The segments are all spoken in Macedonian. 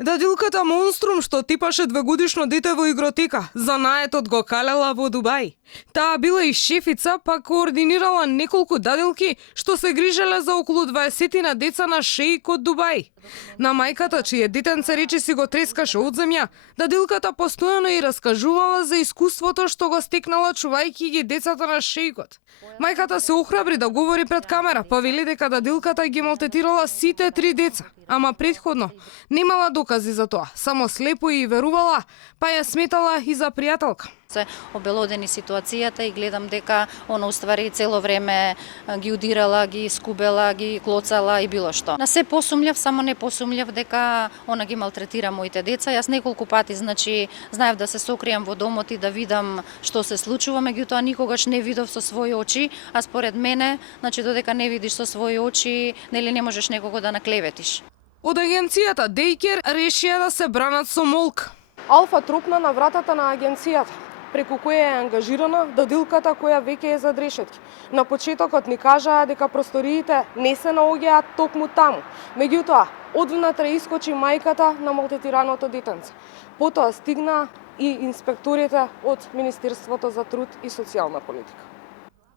Дадилката монструм што типаше 2-годишно дете во игротека, занаетот го калела во Дубај. Таа била и шефица, па координирала неколку дадилки што се грижеле за околу 20 на деца на шеик од Дубај. На мајката, чие детенце речиси го трескаше од земја, дадилката постојано и раскажувала за искуството што го стекнала чувајќи ги децата на шеикот. Мајката се охрабри да говори пред камера, па вели дека дадилката ги малтетирала сите 3 деца. Ама претходно немала докази за тоа, само слепо и верувала, па ја сметала и за пријателка. Се обелодени ситуацијата и гледам дека она уствари цело време ги удирала, ги скубела, ги клоцала и било што. На се посумљав, само не посумљав дека она ги малтретира моите деца. Јас неколку пати, знаев да се сокријам во домот и да видам што се случува, меѓутоа никогаш не видов со своји очи, а според мене, додека не видиш со своји очи, нели не можеш некого да наклеветиш. Од агенцијата Дейкер решија да се бранат со молк. Алфа тропна на вратата на агенцијата, преку која е ангажирана дадилката која веќе е зад решетки. На почетокот ни кажаа дека просториите не се наоѓаат токму таму. Меѓутоа, одвнатре искочи мајката на малтетираното детенце. Потоа стигна и инспекторите од Министерството за труд и социјална политика.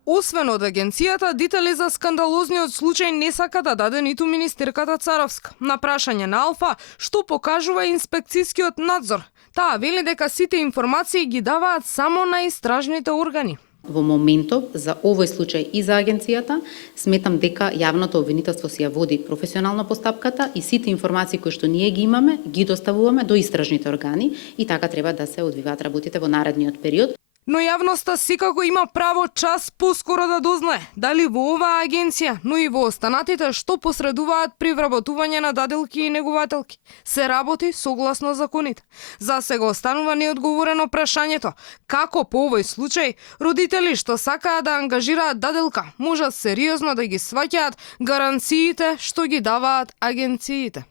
Освен од агенцијата, детали за скандалозниот случај не сака да даде ниту министерката Царовска. На прашање на Алфа, што покажува инспекцијскиот надзор, таа вели дека сите информации ги даваат само на истражните органи. Во моментов, за овој случај и за агенцијата, сметам дека јавното обвинителство си ја води професионално постапката и сите информации кои што ние ги имаме, ги доставуваме до истражните органи и така треба да се одвиваат работите во наредниот период. Но јавноста секако има право час поскоро да дознае дали во оваа агенција, но и во останатите што посредуваат при вработување на дадилки и негувателки, се работи согласно законите. За сега останува неодговорено прашањето како по овој случај родители што сакаат да ангажираат дадилка можат сериозно да ги сваќаат гаранциите што ги даваат агенциите.